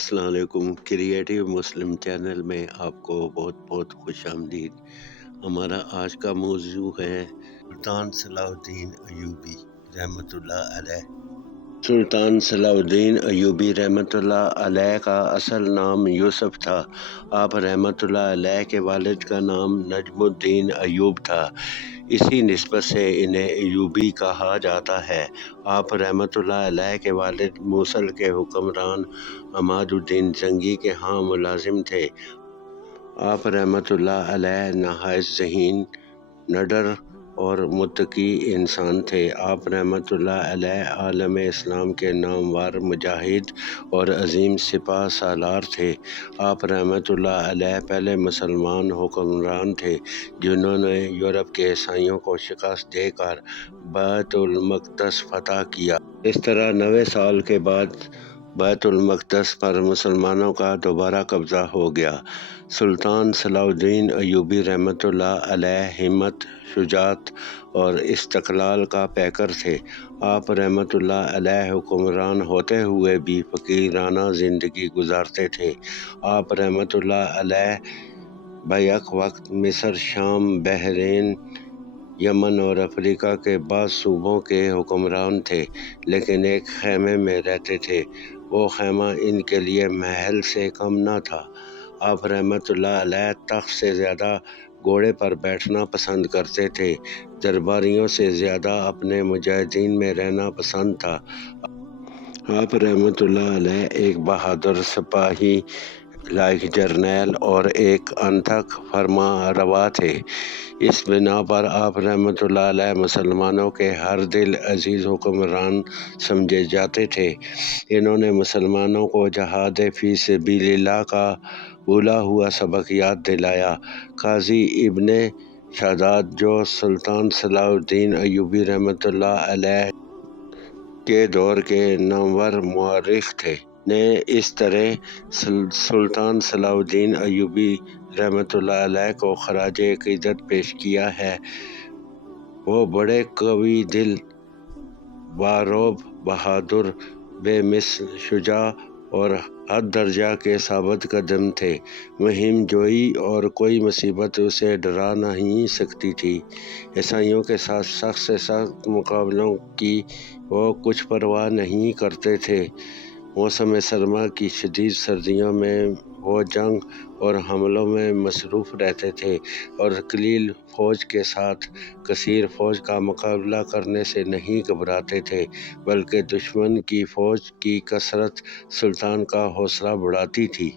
السلام علیکم۔ کریٹیو مسلم چینل میں آپ کو بہت بہت خوش آمدید۔ ہمارا آج کا موضوع ہے سلطان صلاح الدین ایوبی رحمۃ اللہ علیہ۔ سلطان صلاح الدین ایوبی رحمۃ اللہ علیہ کا اصل نام یوسف تھا۔ آپ رحمۃ اللہ علیہ کے والد کا نام نجم الدین ایوب تھا، اسی نسبت سے انہیں ایوبی کہا جاتا ہے۔ آپ رحمۃ اللہ علیہ کے والد موصل کے حکمران عماد الدین زنگی کے ہاں ملازم تھے۔ آپ رحمۃ اللہ علیہ نہایت ذہین، نڈر اور متقی انسان تھے۔ آپ رحمۃ اللہ علیہ عالم اسلام کے نامور مجاہد اور عظیم سپہ سالار تھے۔ آپ رحمۃ اللہ علیہ پہلے مسلمان حکمران تھے جنہوں نے یورپ کے عیسائیوں کو شکست دے کر بیت المقدس فتح کیا۔ اس طرح 90 سال کے بعد بیت المقدس پر مسلمانوں کا دوبارہ قبضہ ہو گیا۔ سلطان صلاح الدین ایوبی رحمۃ اللہ علیہ ہمت، شجاعت اور استقلال کا پیکر تھے۔ آپ رحمۃ اللہ علیہ حکمران ہوتے ہوئے بھی فقیرانہ زندگی گزارتے تھے۔ آپ رحمۃ اللہ علیہ بیک وقت مصر، شام، بحرین، یمن اور افریقہ کے بعض صوبوں کے حکمران تھے، لیکن ایک خیمے میں رہتے تھے۔ وہ خیمہ ان کے لیے محل سے کم نہ تھا۔ آپ رحمۃ اللہ علیہ تخت سے زیادہ گھوڑے پر بیٹھنا پسند کرتے تھے۔ درباریوں سے زیادہ اپنے مجاہدین میں رہنا پسند تھا۔ آپ رحمۃ اللہ علیہ ایک بہادر سپاہی، لائق جرنیل اور ایک انتھک فرما روا تھے۔ اس بنا پر آپ رحمۃ اللہ علیہ مسلمانوں کے ہر دل عزیز حکمران سمجھے جاتے تھے۔ انہوں نے مسلمانوں کو جہاد فی سبیل اللہ کا بھولا ہوا سبق یاد دلایا۔ قاضی ابن شہداد، جو سلطان صلاح الدین ایوبی رحمۃ اللہ علیہ کے دور کے نامور مورخ تھے، نے اس طرح سلطان صلاح الدین ایوبی رحمۃ اللہ علیہ کو خراج عقیدت پیش کیا ہے۔ وہ بڑے قوی دل، بارعب، بہادر، بے مثل شجاع اور حد درجہ کے ثابت قدم تھے۔ مہم جوئی اور کوئی مصیبت اسے ڈرا نہیں سکتی تھی۔ عیسائیوں کے ساتھ سخت سے سخت مقابلوں کی وہ کچھ پرواہ نہیں کرتے تھے۔ موسم سرما کی شدید سردیوں میں وہ جنگ اور حملوں میں مصروف رہتے تھے اور قلیل فوج کے ساتھ کثیر فوج کا مقابلہ کرنے سے نہیں گھبراتے تھے، بلکہ دشمن کی فوج کی کثرت سلطان کا حوصلہ بڑھاتی تھی۔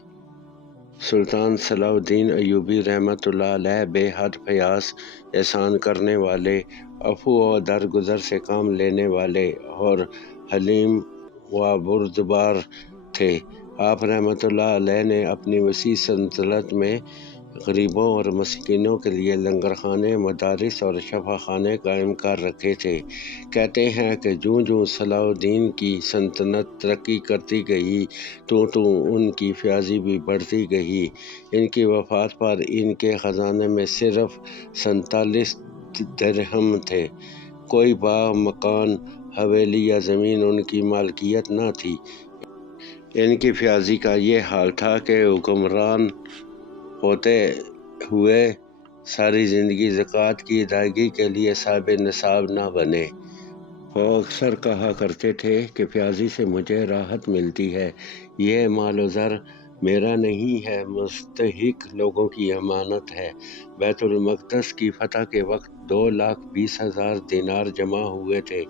سلطان صلاح الدین ایوبی رحمۃ اللہ علیہ بے حد فیاض، احسان کرنے والے، عفو و درگزر سے کام لینے والے اور حلیم و بردبار تھے۔ آپ رحمۃ اللہ علیہ نے اپنی وسیع سلطنت میں غریبوں اور مسکینوں کے لیے لنگر خانے، مدارس اور شفا خانے قائم کر رکھے تھے۔ کہتے ہیں کہ جوں جوں صلاح الدین کی سلطنت ترقی کرتی گئی، توں ان کی فیاضی بھی بڑھتی گئی۔ ان کی وفات پر ان کے خزانے میں صرف 47 درہم تھے۔ کوئی باغ، مکان، حویلی یا زمین ان کی مالکیت نہ تھی۔ ان کی فیاضی کا یہ حال تھا کہ حکمران ہوتے ہوئے ساری زندگی زکوٰۃ کی ادائیگی کے لیے صاحب نصاب نہ بنے۔ وہ اکثر کہا کرتے تھے کہ فیاضی سے مجھے راحت ملتی ہے، یہ مال و زر میرا نہیں ہے، مستحق لوگوں کی امانت ہے۔ بیت المقدس کی فتح کے وقت 2,20,000 دینار جمع ہوئے تھے،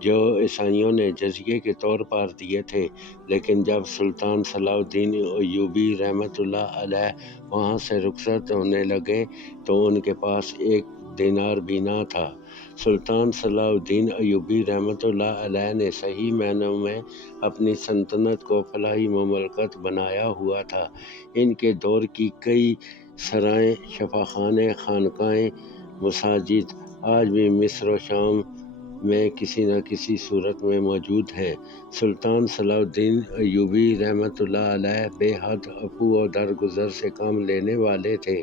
جو عیسائیوں نے جزیے کے طور پر دیے تھے، لیکن جب سلطان صلاح الدین ایوبی رحمۃ اللہ علیہ وہاں سے رخصت ہونے لگے تو ان کے پاس 1 دینار بھی نہ تھا۔ سلطان صلاح الدین ایوبی رحمۃ اللہ علیہ نے صحیح معنوں میں اپنی سلطنت کو فلاحی مملکت بنایا ہوا تھا۔ ان کے دور کی کئی سرائیں، شفا خانے، خانقاہیں، مساجد آج بھی مصر و شام میں کسی نہ کسی صورت میں موجود ہیں۔ سلطان صلاح الدین ایوبی رحمۃ اللہ علیہ بے حد عفو و درگزر سے کام لینے والے تھے۔